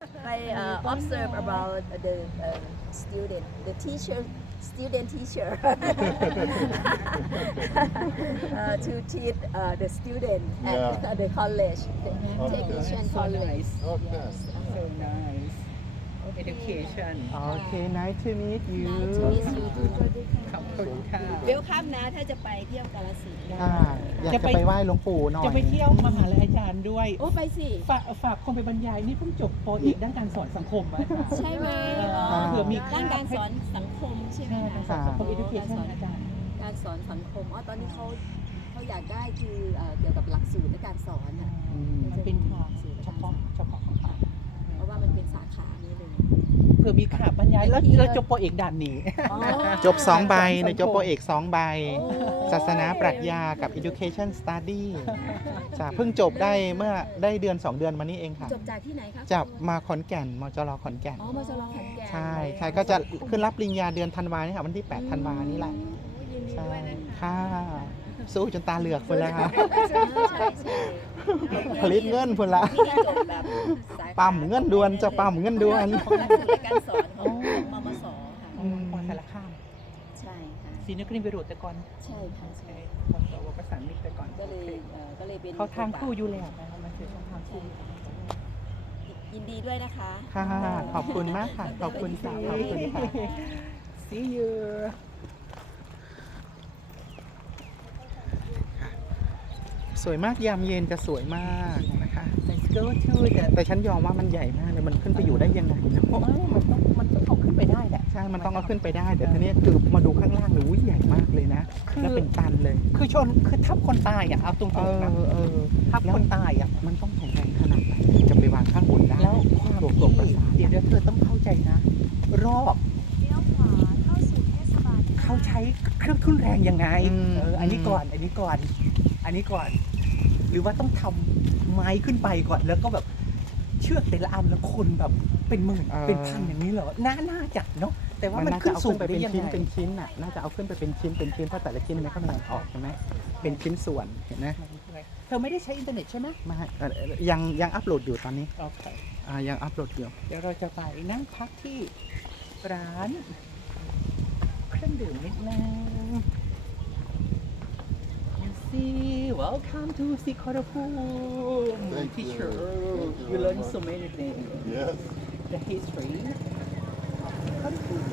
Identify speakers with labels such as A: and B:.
A: I observe about the student, the teacher, student teacher to teach the student at the college, the technician college.
B: Okay.
C: So nice. Education.
D: Okay, nice to meet you.
A: Nice to meet you too.
C: ขอบคุณค่ะ
A: เวลคัมนะถ้าจะไปเที่ยวกาฬสินธุ์
D: ค่ะอยากจะไปไหว้หลวงปู่หน่อย
C: จะไปเที่ยวมหาลัยอาจารย์ด้วย
A: โอ้ไปสิ
C: ฝากคนไปบรรยายนี่เพิ่งจบโปรเอกด้านการสอนสังคมอาจารย์
A: ใช่ไหม
C: เผื่อมี
A: ด้านการสอนสังคมใช่ไหม
C: ใช่
A: คะ
C: การสอนสังคม education อาจารย์
A: การสอนสังคมตอนนี้เขาอยากได้คือเกี่ยวกับหลักสูตรในการสอนอ่ะ
C: มันเป็นทางเฉพาะของเขา
A: เพราะว่ามันเป็นสาขานี้เลย
C: เผื่อมีขาบรรยายแล้วจบโปรเอกด่านนี้
D: จบ 2 ใบในจบโปรเอก 2 ใบ ศาสนาปรัชญากับ education study จะเพิ่งจบได้เมื่อได้เดือน 2 เดือนมานี้เองค่ะ
A: จบจากที่ไหนคะ
D: จะมาขอนแก่นมจรขอนแก่น
A: อ๋อมจรขอนแก่น
D: ใช่ใช่ก็จะขึ้นรับปริญญาเดือนธันวานี่ค่ะวันที่ 8 ธันวานี่แหละ
A: ยินดี
D: ใช่
A: ด้วยนะคะ
D: ค่ะสู้จนตาเหลือกคนแล้วค่ะ
A: ใช่ใช่
D: ผลิตเงินพุ่นละ
A: นี่จบแบบสาย
D: ปั๊มเงินด่วนจะปั๊มเงินด่วน
A: ของหลักสูตรในการสอนของมมสค่ะ
C: มอสารคาม
A: ใช่ค่ะ
C: ศรีนครินทร์วิโรจน์แต่ก่อน
A: ใช่ค่ะใช่
C: พศวประสานมิตรแต่ก่อน
A: ก็เลยเป็น
C: เขาทางคู่อยู่แล้วนะมันคือทางคู่
A: ยินดีด้วยนะคะ
D: ค่ะขอบคุณมากค่ะ ขอบคุณค่ะขอบคุณค่ะ
C: See you
D: สวยมากยามเย็นจะสวยมากนะคะ
C: Let's go to the
D: แต่ฉันยอมว่ามันใหญ่มากเลยมันขึ้นไปอยู่ได้ยังไงนะ
C: มันต้องเอาขึ้นไปได้แหละ
D: ใช่มันต้องเอาขึ้นไปได้แต่ทีนี้คือมาดูข้างล่างเลยอุ้ยใหญ่มากเลยนะ แล้วเป็นตันเลย
C: คือทับคนตายอ่ะเอาตรง
D: เอ
C: ๆนะ
D: อ
C: ทับคนตายอ่ะ
D: มันต้องแข็งแรงขนาดไหนถึงจะไปวางข้างบนได้
C: แล้วความ
D: บวกลบประ
C: ที่
D: สาน
C: เดี๋ยวเธอต้องเข้าใจนะ รอบ
E: เลี้ยวขวาเข้าสู่เทศบาล
C: เขาใช้เครื่องทุนแรงยังไง
D: อืม
C: อันนี้ก่อน อันนี้ก่อน หรือว่าต้องทำไม้ขึ้นไปก่อน แล้วก็แบบเชือกแต่ละอันแล้วคนแบบเป็นหมื่นเป็นพันอย่างนี้เหรอน่าจัดเนาะแต่ว่ามัน
D: น่าจะ
C: ขึ้น
D: เอา
C: สู
D: ขึ้
C: ง
D: นไป
C: ได้
D: เป็น
C: ยัง
D: ชิ้น
C: ไง
D: เป็นชิ้นน่ะน่าจะเอาขึ้นไปเป็นชิ้นเพราะแต่ละชิ้นมันก็แบ่งออกใช่ไหมเป็นชิ้นส่วนเห็นไหม
C: เธอไม่ได้ใช้อินเทอร์เน็ตใช่ไหม
D: ไม่ยังอัพโหลดอยู่ตอนนี้
C: โอเค
D: ยังอัพโหลดอยู่
C: เดี๋ยวเราจะไปนั่งพักที่ร้านเครื่องดื่มนิดนึง You see, welcome to Sikhorakum,
B: Thank you.
C: teacher.
B: Thank you
C: You
B: very
C: learn
B: much.
C: so many things.
B: Yes.
C: The history of Sikhorakum.